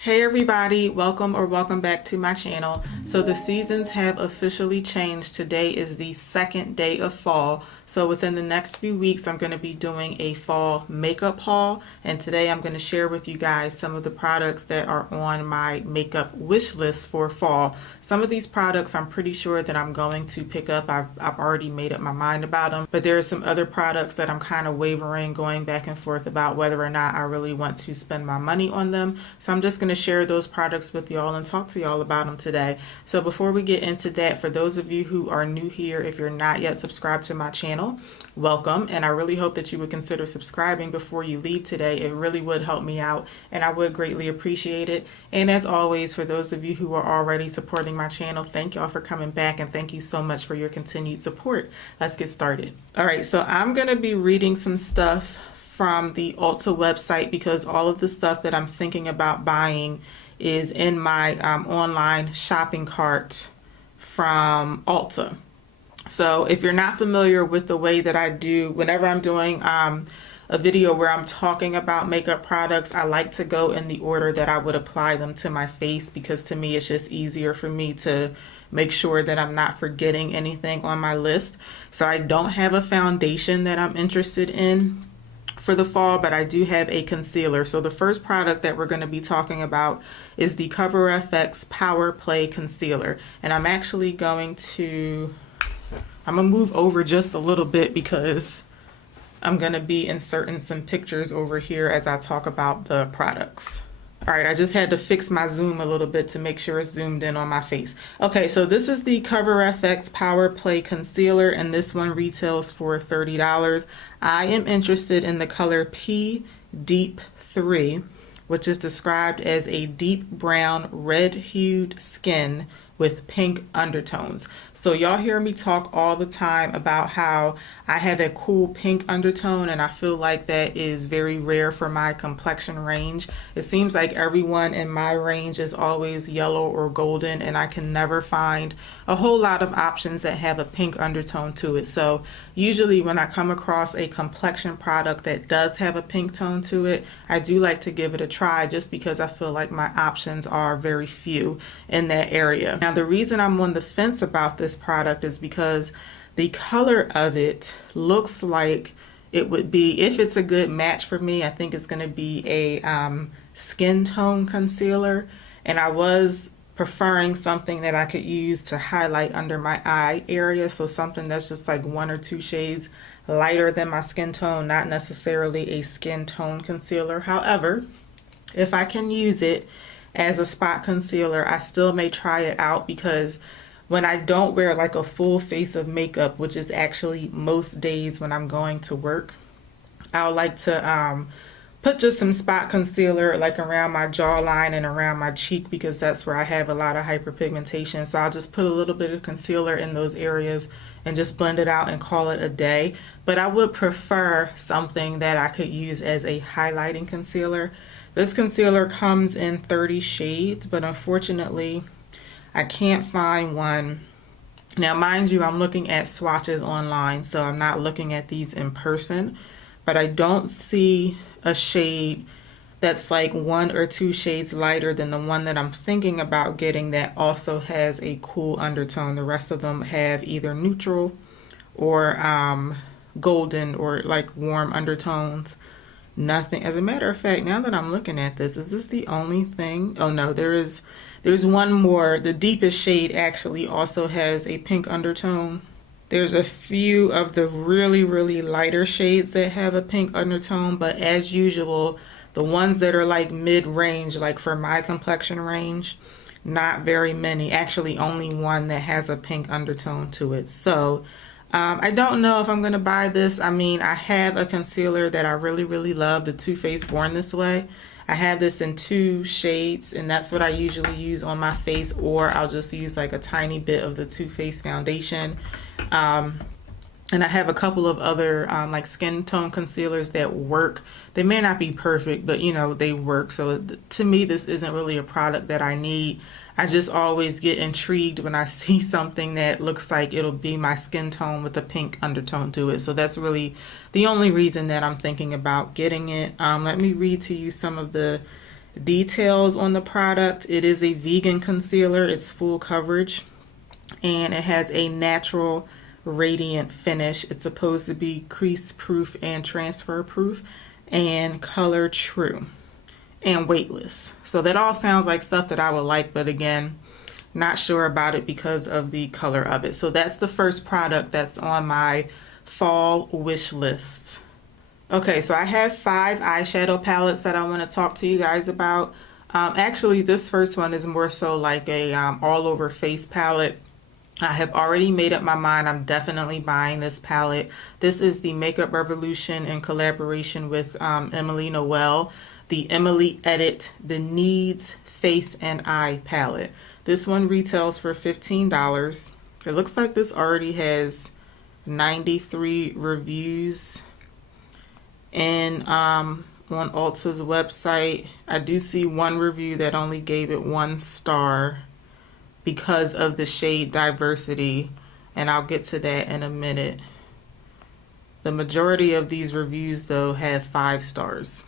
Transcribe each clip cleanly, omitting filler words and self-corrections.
Hey everybody, welcome back to my channel. So the seasons have officially changed. Today is the second day of fall. So within the next few weeks I'm going to be doing a fall makeup haul, and today I'm going to share with you guys some of the products that are on my makeup wish list for fall. Some of these products I'm pretty sure that I'm going to pick up. I've already made up my mind about them, but there are some other products that I'm kind of wavering, going back and forth about whether or not I really want to spend my money on them. So I'm just going to share those products with y'all and talk to y'all about them today. So before we get into that, for those of you who are new here, if you're not yet subscribed to my channel, welcome, and I really hope that you would consider subscribing before you leave today. It really would help me out and I would greatly appreciate it. And as always, for those of you who are already supporting my channel, thank y'all for coming back and thank you so much for your continued support. Let's get started. All right, so I'm going to be reading some stuff from the Ulta website because all of the stuff that I'm thinking about buying is in my online shopping cart from Ulta. So if you're not familiar with the way that I do, whenever I'm doing a video where I'm talking about makeup products, I like to go in the order that I would apply them to my face, because to me it's just easier for me to make sure that I'm not forgetting anything on my list. So I don't have a foundation that I'm interested in for the fall, but I do have a concealer. So the first product that we're going to be talking about is the Cover FX Power Play Concealer, and I'm actually going to move over just a little bit because I'm going to be inserting some pictures over here as I talk about the products. All right, I just had to fix my zoom a little bit to make sure it's zoomed in on my face. Okay, so this is the Cover FX Power Play Concealer, and this one retails for $30. I am interested in the color P Deep 3, which is described as a deep brown red hued skin with pink undertones. So y'all hear me talk all the time about how I have a cool pink undertone, and I feel like that is very rare for my complexion range. It seems like everyone in my range is always yellow or golden, and I can never find a whole lot of options that have a pink undertone to it. So usually when I come across a complexion product that does have a pink tone to it, I do like to give it a try, just because I feel like my options are very few in that area. Now the reason I'm on the fence about this product is because the color of it looks like it would be, if it's a good match for me, I think it's going to be a skin tone concealer, and I was preferring something that I could use to highlight under my eye area, so something that's just like 1 or 2 shades lighter than my skin tone, not necessarily a skin tone concealer. However, if I can use it as a spot concealer, I still may try it out, because when I don't wear like a full face of makeup, which is actually most days when I'm going to work, I like to put just some spot concealer like around my jawline and around my cheek, because that's where I have a lot of hyperpigmentation. So I'll just put a little bit of concealer in those areas and just blend it out and call it a day. But I would prefer something that I could use as a highlighting concealer. This concealer comes in 30 shades, but unfortunately I can't find one. Now mind you, I'm looking at swatches online, so I'm not looking at these in person, but I don't see a shade that's like 1 or 2 shades lighter than the one that I'm thinking about getting that also has a cool undertone. The rest of them have either neutral or golden or like warm undertones. Nothing. As a matter of fact, now that I'm looking at this, is this the only thing? Oh no, there's one more. The deepest shade actually also has a pink undertone. There's a few of the really lighter shades that have a pink undertone, but as usual, the ones that are like mid-range, like for my complexion range, not very many. Actually only one that has a pink undertone to it. So I don't know if I'm going to buy this. I mean, I have a concealer that I really love, the Too Faced Born This Way. I have this in 2 shades, and that's what I usually use on my face, or I'll just use like a tiny bit of the Too Faced foundation. And I have a couple of other like skin tone concealers that work. They may not be perfect, but you know, they work. So to me, this isn't really a product that I need. I just always get intrigued when I see something that looks like it'll be my skin tone with a pink undertone to it. So that's really the only reason that I'm thinking about getting it. Let me read to you some of the details on the product. It is a vegan concealer. It's full coverage, and it has a natural radiant finish. It's supposed to be crease proof and transfer proof and color true and weightless. So that all sounds like stuff that I would like, but again, not sure about it because of the color of it. So that's the first product that's on my fall wish list. Okay, so I have 5 eyeshadow palettes that I want to talk to you guys about. Actually, this first one is more so like a all over face palette. I have already made up my mind. I'm definitely buying this palette. This is the Makeup Revolution in collaboration with Emily Noel, the Emily Edit, the Needs Face and Eye palette. This one retails for $15. It looks like this already has 93 reviews. And on Ulta's website, I do see one review that only gave it 1 star because of the shade diversity, and I'll get to that in a minute. The majority of these reviews, though, have 5 stars.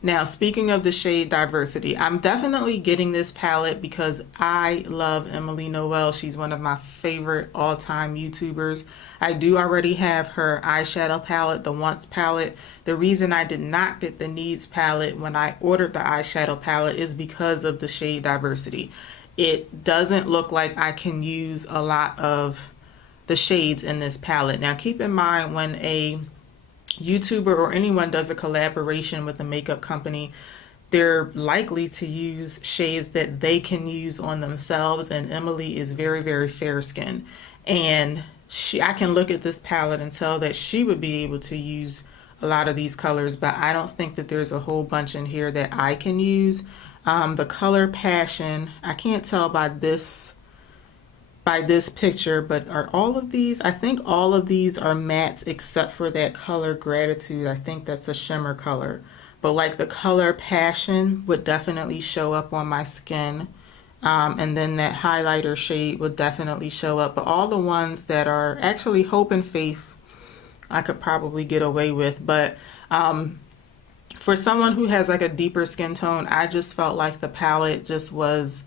Now, speaking of the shade diversity, I'm definitely getting this palette because I love Emily Noel. She's one of my favorite all-time YouTubers. I do already have her eyeshadow palette, the Once palette. The reason I did not get the Needs palette when I ordered the eyeshadow palette is because of the shade diversity. It doesn't look like I can use a lot of the shades in this palette. Now, keep in mind, when a YouTuber or anyone does a collaboration with a makeup company, they're likely to use shades that they can use on themselves, and Emily is very, very fair skinned, and I can look at this palette and tell that she would be able to use a lot of these colors, but I don't think that there's a whole bunch in here that I can use. The color Passion, I can't tell by this picture, but are all of these? I think all of these are mattes except for that color Gratitude. I think that's a shimmer color. But like the color Passion would definitely show up on my skin. And then that highlighter shade would definitely show up. But all the ones that are actually Hope and Faith, I could probably get away with. But for someone who has like a deeper skin tone, I just felt like the palette just was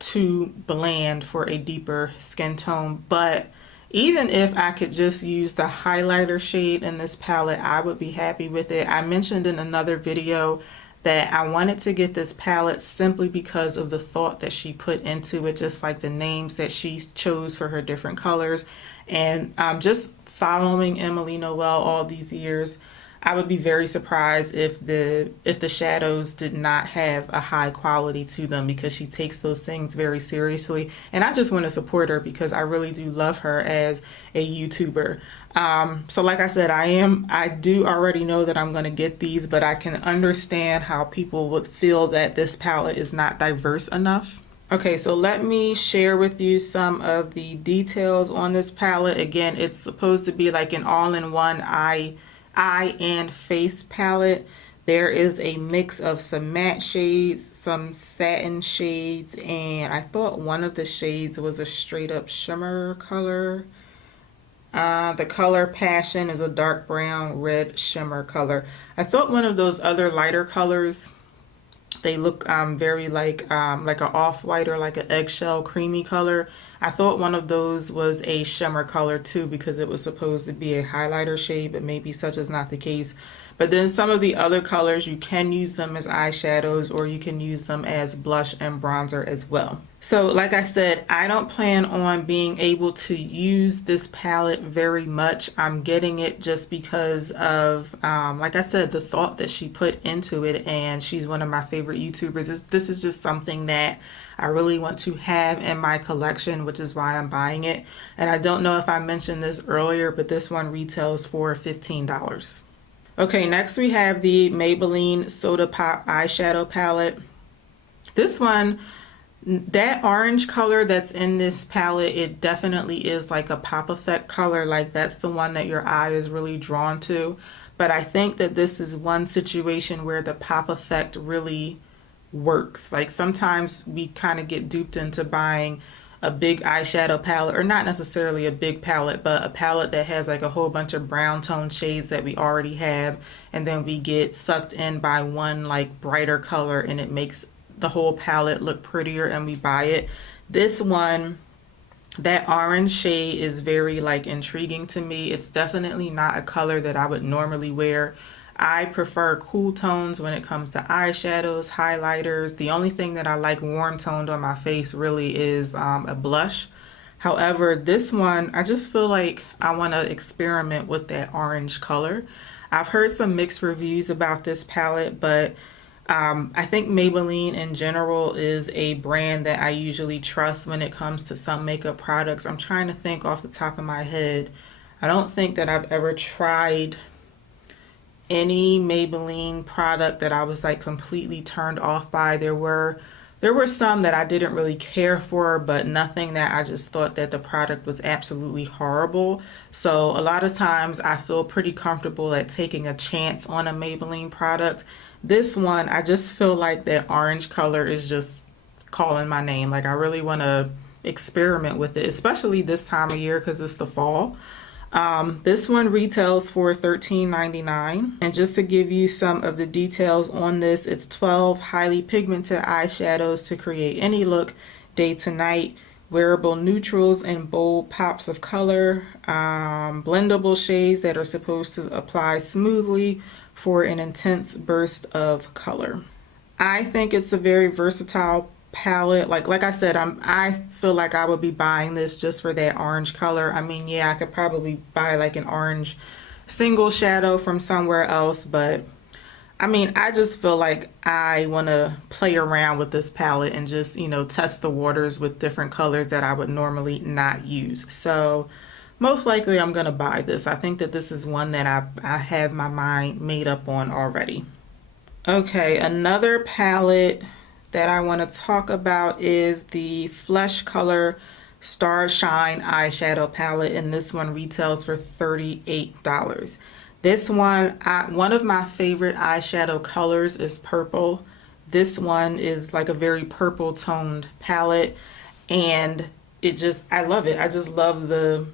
too bland for a deeper skin tone. But even if I could just use the highlighter shade in this palette, I would be happy with it. I mentioned in another video that I wanted to get this palette simply because of the thought that she put into it, just like the names that she chose for her different colors. And just following Emily Noel all these years, I would be very surprised if the shadows did not have a high quality to them, because she takes those things very seriously. And I just want to support her because I really do love her as a YouTuber. So like I said, I do already know that I'm going to get these, but I can understand how people would feel that this palette is not diverse enough. Okay, so let me share with you some of the details on this palette. Again, it's supposed to be like an all-in-one eye and face palette. There is a mix of some matte shades, some satin shades, and I thought one of the shades was a straight up shimmer color. The color Passion is a dark brown red shimmer color. I thought one of those other lighter colors, they look very like an off-white or like an eggshell creamy color. I thought one of those was a shimmer color too, because it was supposed to be a highlighter shade, but maybe such is not the case. But then some of the other colors, you can use them as eyeshadows or you can use them as blush and bronzer as well. So like I said, I don't plan on being able to use this palette very much. I'm getting it just because of, like I said, the thought that she put into it, and she's one of my favorite YouTubers. This is just something that I really want to have in my collection, which is why I'm buying it. And I don't know if I mentioned this earlier, but this one retails for $15. Okay, next we have the Maybelline Soda Pop eyeshadow palette. This one, that orange color that's in this palette, it definitely is like a pop effect color. Like that's the one that your eye is really drawn to. But I think that this is one situation where the pop effect really works. Like sometimes we kind of get duped into buying a big eyeshadow palette, or not necessarily a big palette, but a palette that has like a whole bunch of brown tone shades that we already have, and then we get sucked in by one like brighter color and it makes the whole palette look prettier and we buy it. This one, that orange shade is very like intriguing to me. It's definitely not a color that I would normally wear. I prefer cool tones when it comes to eyeshadows, highlighters. The only thing that I like warm toned on my face really is a blush. However, this one, I just feel like I want to experiment with that orange color. I've heard some mixed reviews about this palette, but I think Maybelline in general is a brand that I usually trust when it comes to some makeup products. I'm trying to think off the top of my head. I don't think that I've ever tried any Maybelline product that I was like completely turned off by. There were some that I didn't really care for, but nothing that I just thought that the product was absolutely horrible. So a lot of times I feel pretty comfortable at taking a chance on a Maybelline product. This one, I just feel like that orange color is just calling my name. Like I really want to experiment with it, especially this time of year because it's the fall. This one retails for $13.99. And just to give you some of the details on this, it's 12 highly pigmented eyeshadows to create any look, day to night, wearable neutrals and bold pops of color, blendable shades that are supposed to apply smoothly for an intense burst of color. I think it's a very versatile palette. Like I said, I feel like I would be buying this just for that orange color. I mean, yeah, I could probably buy like an orange single shadow from somewhere else, but I mean, I just feel like I want to play around with this palette and just, you know, test the waters with different colors that I would normally not use. So most likely I'm going to buy this. I think that this is one that I have my mind made up on already. Okay, another palette that I want to talk about is the Fleshcolor Starshine eyeshadow palette, and this one retails for $38. This one, one of my favorite eyeshadow colors is purple. This one is like a very purple toned palette, and I love it. I just love the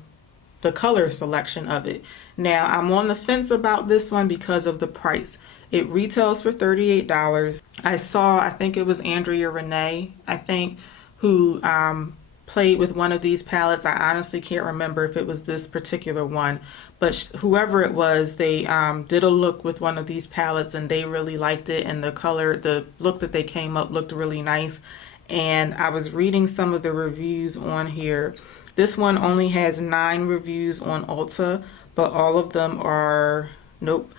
color selection of it. Now, I'm on the fence about this one because of the price. It retails for $38. I think it was Andrea Renee, who played with one of these palettes. I honestly can't remember if it was this particular one, but whoever it was, they did a look with one of these palettes and they really liked it, and the look that they came up looked really nice. And I was reading some of the reviews on here. This one only has 9 reviews on Ulta, but all of them are, nope,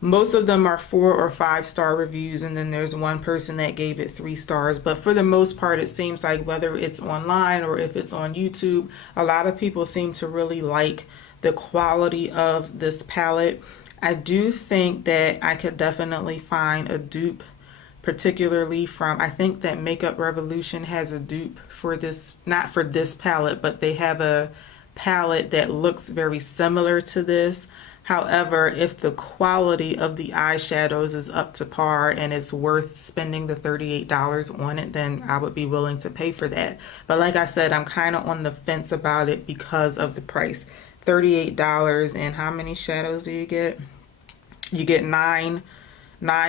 most of them are 4 or 5 star reviews, and then there's one person that gave it 3 stars. But for the most part, it seems like whether it's online or if it's on YouTube, a lot of people seem to really like the quality of this palette. I do think that I could definitely find a dupe, particularly from, I think that Makeup Revolution has a dupe for this, not for this palette, but they have a palette that looks very similar to this. However, if the quality of the eyeshadows is up to par and it's worth spending the $38 on it, then I would be willing to pay for that. But like I said, I'm kind of on the fence about it because of the price. $38, and how many shadows do you get? You get nine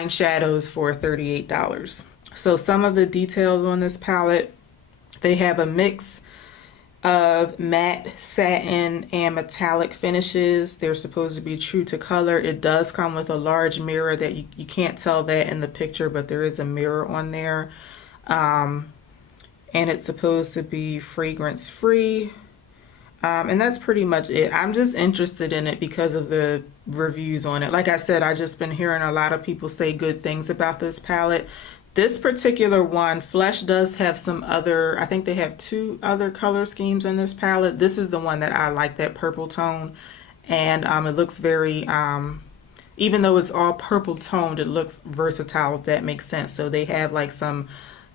shadows for $38. So some of the details on this palette, they have a mix of matte, satin, and metallic finishes. They're supposed to be true to color. It does come with a large mirror that you can't tell that in the picture, but there is a mirror on there. And it's supposed to be fragrance free. And that's pretty much it. I'm just interested in it because of the reviews on it. Like I said, I just been hearing a lot of people say good things about this palette. This particular one, Flesh does have some other, I think they have 2 other color schemes in this palette. This is the one that I like, that purple tone. And it looks very, even though it's all purple toned, it looks versatile, if that makes sense. So they have like some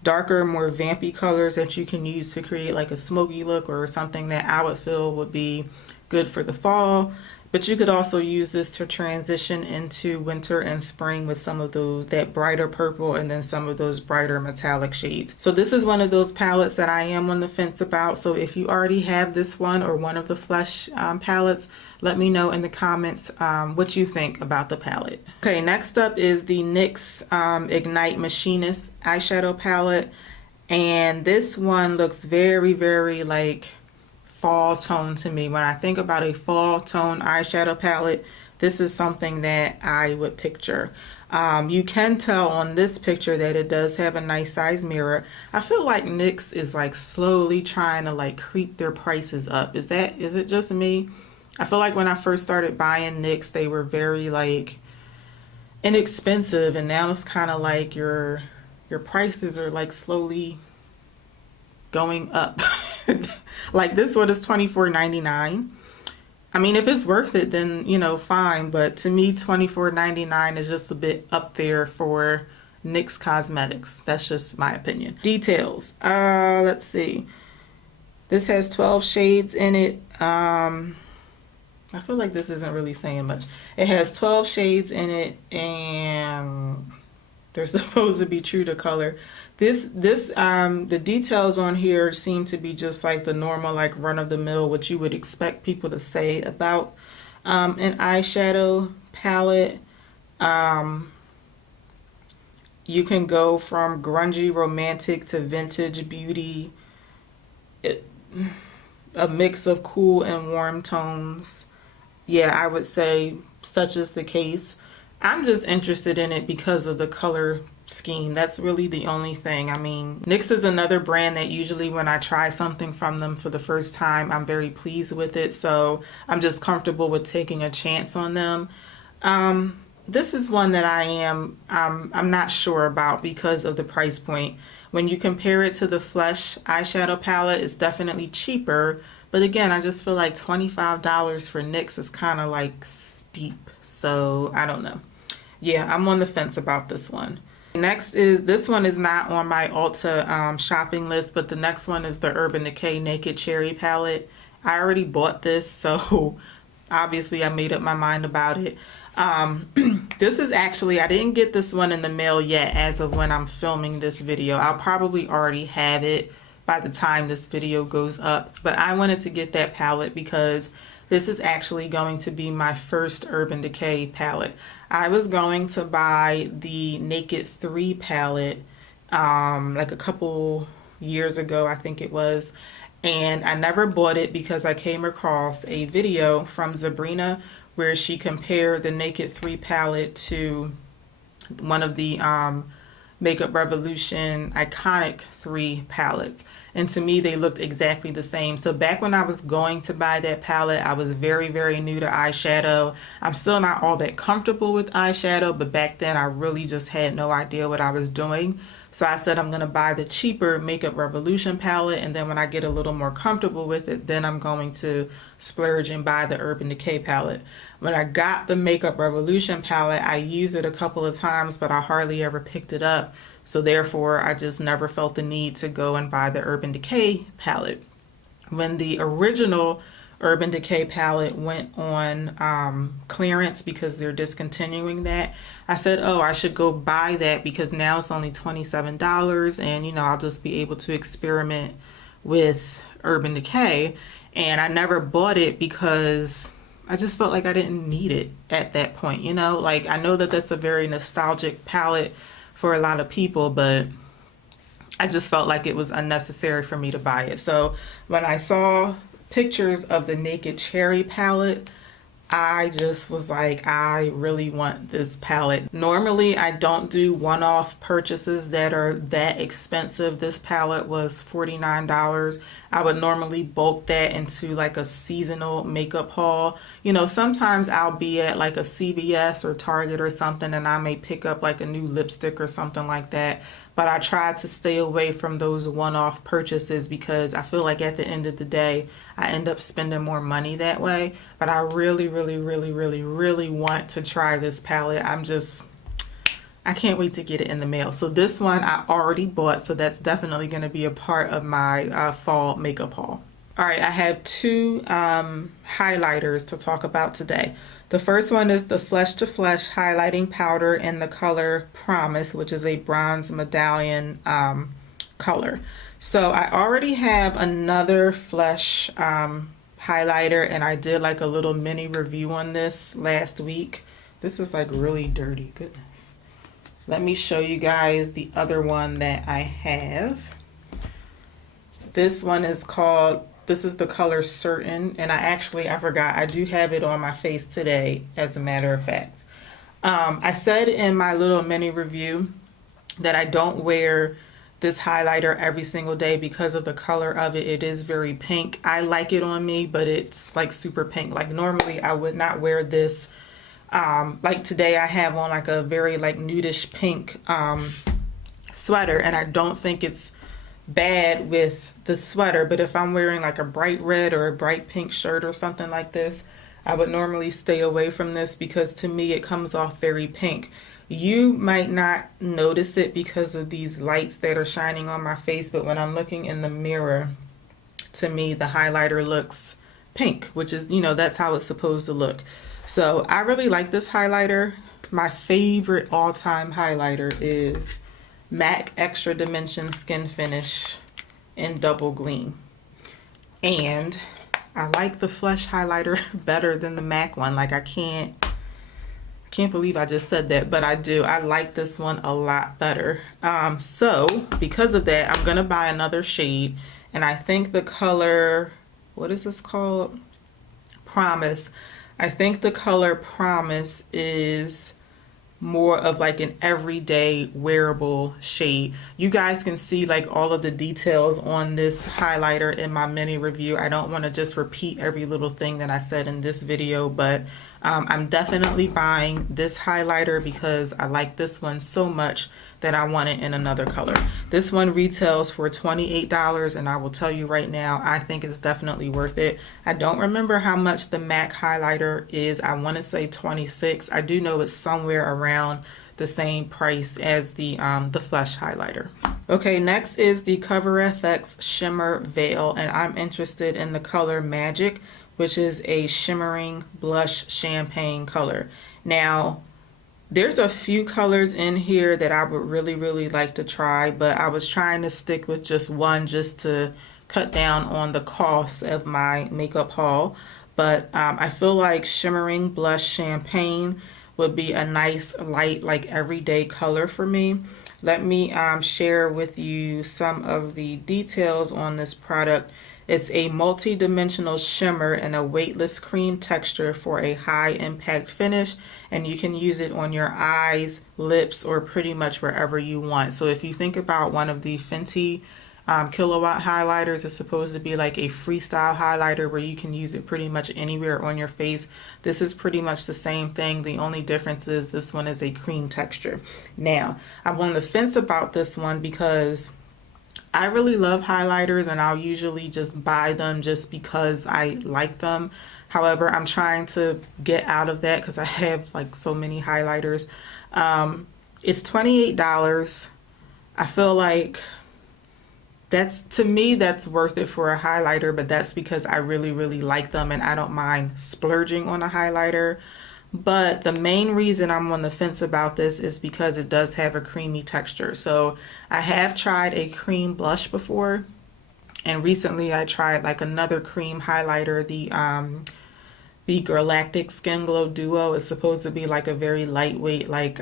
darker, more vampy colors that you can use to create like a smoky look or something that I would feel would be good for the fall. But you could also use this to transition into winter and spring with some of those, that brighter purple and then some of those brighter metallic shades. So this is one of those palettes that I am on the fence about. So if you already have this one or one of the Flesh palettes, let me know in the comments what you think about the palette. Okay, next up is the NYX Ignite Machinist eyeshadow palette. And this one looks very, very like fall tone to me. When I think about a fall tone eyeshadow palette, this is something that I would picture. You can tell on this picture that it does have a nice size mirror. I feel like NYX is like slowly trying to like creep their prices up. Is it just me? I feel like when I first started buying NYX, they were very like inexpensive, and now it's kind of like your prices are like slowly going up. Like this one is $24.99. I mean, if it's worth it, then, you know, fine. But to me, $24.99 is just a bit up there for NYX Cosmetics. That's just my opinion. Details. Let's see. This has 12 shades in it. I feel like this isn't really saying much. It has 12 shades in it, and they're supposed to be true to color. The details on here seem to be just like the normal, like run-of-the-mill, what you would expect people to say about an eyeshadow palette. You can go from grungy romantic to vintage beauty, a mix of cool and warm tones. Yeah, I would say such is the case. I'm just interested in it because of the color scheme. That's really the only thing. I mean, NYX is another brand that usually when I try something from them for the first time, I'm very pleased with it. So I'm just comfortable with taking a chance on them. This is one that I'm not sure about because of the price point. When you compare it to the Flesh eyeshadow palette, it's definitely cheaper. But again, I just feel like $25 for NYX is kind of like steep. So I don't know. Yeah, I'm on the fence about this one. Next is, this one is not on my Ulta shopping list, but the next one is the Urban Decay Naked Cherry palette. I already bought this, so obviously I made up my mind about it. This is actually, I didn't get this one in the mail yet as of when I'm filming this video. I'll probably already have it by the time this video goes up, but I wanted to get that palette because this is actually going to be my first Urban Decay palette. I was going to buy the Naked 3 palette like a couple years ago, I think it was, and I never bought it because I came across a video from Sabrina where she compared the Naked 3 palette to one of the Makeup Revolution Iconic 3 palettes. And to me, they looked exactly the same. So back when I was going to buy that palette, I was very, very new to eyeshadow. I'm still not all that comfortable with eyeshadow, but back then I really just had no idea what I was doing. So I said I'm going to buy the cheaper Makeup Revolution palette, and then when I get a little more comfortable with it, then I'm going to splurge and buy the Urban Decay palette. When I got the Makeup Revolution palette, I used it a couple of times, but I hardly ever picked it up. So therefore, I just never felt the need to go and buy the Urban Decay palette. When the original Urban Decay palette went on clearance because they're discontinuing that, I said, oh, I should go buy that because now it's only $27 and, you know, I'll just be able to experiment with Urban Decay. And I never bought it because I just felt like I didn't need it at that point, you know? Like, I know that that's a very nostalgic palette for a lot of people, but I just felt like it was unnecessary for me to buy it. So when I saw pictures of the Naked Cherry palette, I just was like, I really want this palette. Normally, I don't do one-off purchases that are that expensive. This palette was $49. I would normally bulk that into like a seasonal makeup haul. You know, sometimes I'll be at like a CVS or Target or something and I may pick up like a new lipstick or something like that. But I try to stay away from those one-off purchases because I feel like at the end of the day, I end up spending more money that way. But I really, really, really, really, really want to try this palette. I can't wait to get it in the mail. So this one I already bought, so that's definitely going to be a part of my fall makeup haul. All right, I have two highlighters to talk about today. The first one is the Flesh to Flesh highlighting powder in the color Promise, which is a bronze medallion color. So I already have another Flesh highlighter, and I did like a little mini review on this last week. This is like really dirty, goodness. Let me show you guys the other one that I have. This one is called, this is the color Certain, and I forgot, I do have it on my face today, as a matter of fact. I said in my little mini review that I don't wear this highlighter every single day because of the color of it. It is very pink. I like it on me, but it's like super pink. Like normally I would not wear this. Like today I have on like a very like nudish pink sweater, and I don't think it's bad with the sweater, but if I'm wearing like a bright red or a bright pink shirt or something like this, I would normally stay away from this because to me it comes off very pink. You might not notice it because of these lights that are shining on my face, but when I'm looking in the mirror, to me the highlighter looks pink, which is, you know, that's how it's supposed to look. So I really like this highlighter. My favorite all-time highlighter is MAC Extra Dimension Skin Finish in Double Gleam. And I like the Flesh highlighter better than the MAC one. Like I can't believe I just said that, but I do. I like this one a lot better. So because of that, I'm gonna buy another shade, and I think the color, what is this called? Promise. I think the color Promise is more of like an everyday wearable shade. You guys can see like all of the details on this highlighter in my mini review. I don't want to just repeat every little thing that I said in this video, but I'm definitely buying this highlighter because I like this one so much that I want it in another color. This one retails for $28, and I will tell you right now, I think it's definitely worth it. I don't remember how much the MAC highlighter is. I want to say $26. I do know it's somewhere around the same price as the Flesh highlighter. Okay, next is the Cover FX Shimmer Veil, and I'm interested in the color Magic, which is a shimmering blush champagne color. Now, there's a few colors in here that I would really like to try, but I was trying to stick with just one just to cut down on the cost of my makeup haul. But I feel like shimmering blush champagne would be a nice light like everyday color for me. Let me share with you some of the details on this product. It's a multi-dimensional shimmer and a weightless cream texture for a high impact finish, and you can use it on your eyes, lips, or pretty much wherever you want. So if you think about one of the Fenty Kilowatt highlighters, it's supposed to be like a freestyle highlighter where you can use it pretty much anywhere on your face. This is pretty much the same thing. The only difference is this one is a cream texture. Now, I'm on the fence about this one because I really love highlighters, and I'll usually just buy them just because I like them. However, I'm trying to get out of that because I have like so many highlighters. It's $28. I feel like to me that's worth it for a highlighter, but that's because I really like them and I don't mind splurging on a highlighter. But the main reason I'm on the fence about this is because it does have a creamy texture. So I have tried a cream blush before, and recently I tried like another cream highlighter, the Galactic Skin Glow Duo. It's supposed to be like a very lightweight, like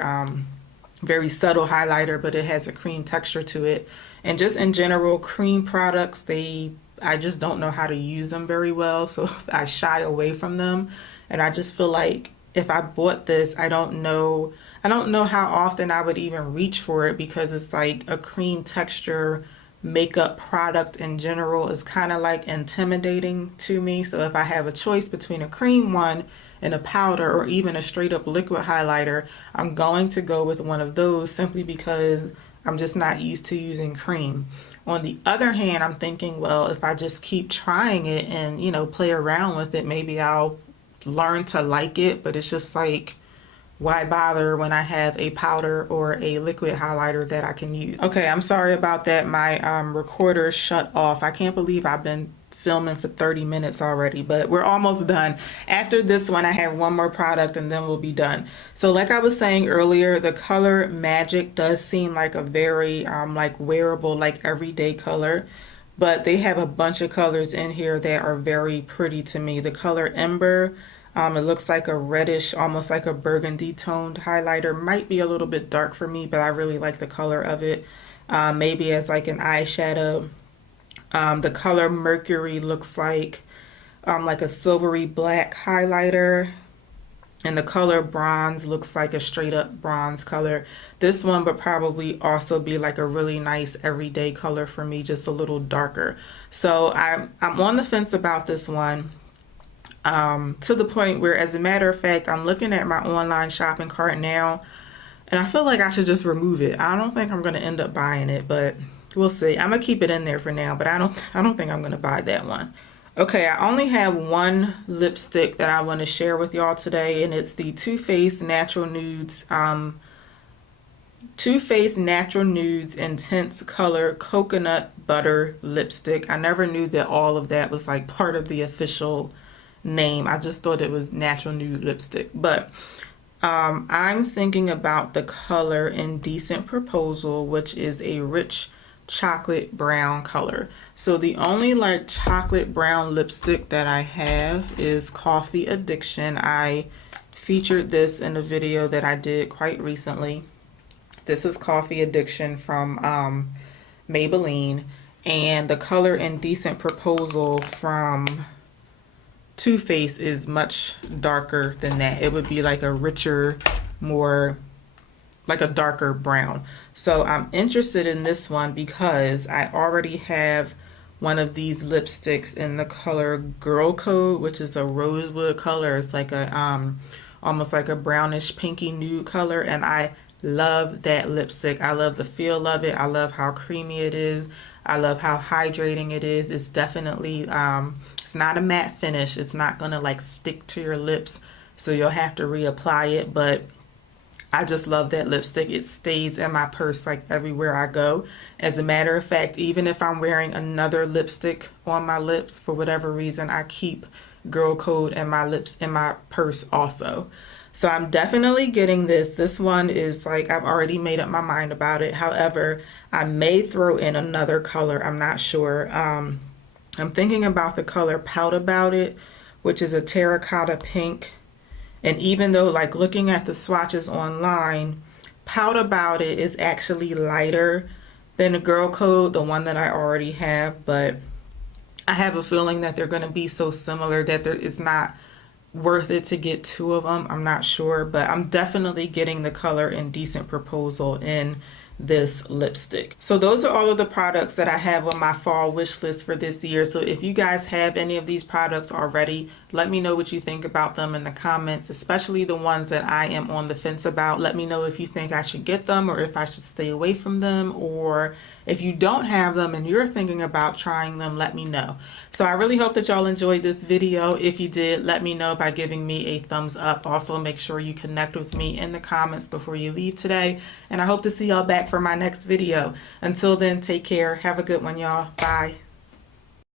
very subtle highlighter, but it has a cream texture to it. And just in general, cream products, I just don't know how to use them very well, so I shy away from them. And I just feel like if I bought this, I don't know how often I would even reach for it, because it's like a cream texture makeup product in general is kind of like intimidating to me. So if I have a choice between a cream one and a powder or even a straight up liquid highlighter, I'm going to go with one of those simply because I'm just not used to using cream. On the other hand, I'm thinking, well, if I just keep trying it and, you know, play around with it, maybe I'll learn to like it. But it's just like, why bother when I have a powder or a liquid highlighter that I can use? Okay, I'm sorry about that. My recorder shut off. I can't believe I've been filming for 30 minutes already, but we're almost done. After this one, I have one more product and then we'll be done. So like I was saying earlier, the color Magic does seem like a very like wearable, like everyday color, but they have a bunch of colors in here that are very pretty to me. The color Ember, it looks like a reddish, almost like a burgundy toned highlighter. Might be a little bit dark for me, but I really like the color of it. Maybe as like an eyeshadow. The color Mercury looks like a silvery black highlighter. And the color Bronze looks like a straight up bronze color. This one would probably also be like a really nice everyday color for me, just a little darker. So I'm on the fence about this one. To the point where, as a matter of fact, I'm looking at my online shopping cart now and I feel like I should just remove it. I don't think I'm going to end up buying it, but we'll see. I'm going to keep it in there for now, but I don't think I'm going to buy that one. Okay, I only have one lipstick that I want to share with y'all today, and it's the Too Faced Natural Nudes Intense Color Coconut Butter Lipstick. I never knew that all of that was like part of the official name. I just thought it was natural nude lipstick. But I'm thinking about the color Indecent Proposal, which is a rich chocolate brown color. So the only like chocolate brown lipstick that I have is Coffee Addiction. I featured this in a video that I did quite recently. This is Coffee Addiction from Maybelline, and the color Indecent Proposal from Too Faced is much darker than that. It would be like a richer, more like a darker brown. So I'm interested in this one because I already have one of these lipsticks in the color Girl Code, which is a rosewood color. It's like a almost like a brownish pinky nude color, and I love that lipstick. I love the feel of it. I love how creamy it is. I love how hydrating it is. It's definitely it's not a matte finish. It's not gonna like stick to your lips, so you'll have to reapply it, but I just love that lipstick. It stays in my purse like everywhere I go. As a matter of fact, even if I'm wearing another lipstick on my lips, for whatever reason, I keep Girl Code in my lips in my purse also. So I'm definitely getting this. This one is like, I've already made up my mind about it. However, I may throw in another color. I'm not sure. I'm thinking about the color Pout About It, which is a terracotta pink. And even though, like, looking at the swatches online, Pout About It is actually lighter than the Girl Code, the one that I already have, but I have a feeling that they're going to be so similar that it's not worth it to get two of them. I'm not sure, but I'm definitely getting the color Indecent Proposal in this lipstick. So those are all of the products that I have on my fall wish list for this year. So if you guys have any of these products already, let me know what you think about them in the comments, especially the ones that I am on the fence about. Let me know if you think I should get them or if I should stay away from them, or if you don't have them and you're thinking about trying them, let me know. So I really hope that y'all enjoyed this video. If you did, let me know by giving me a thumbs up. Also, make sure you connect with me in the comments before you leave today. And I hope to see y'all back for my next video. Until then, take care. Have a good one, y'all. Bye.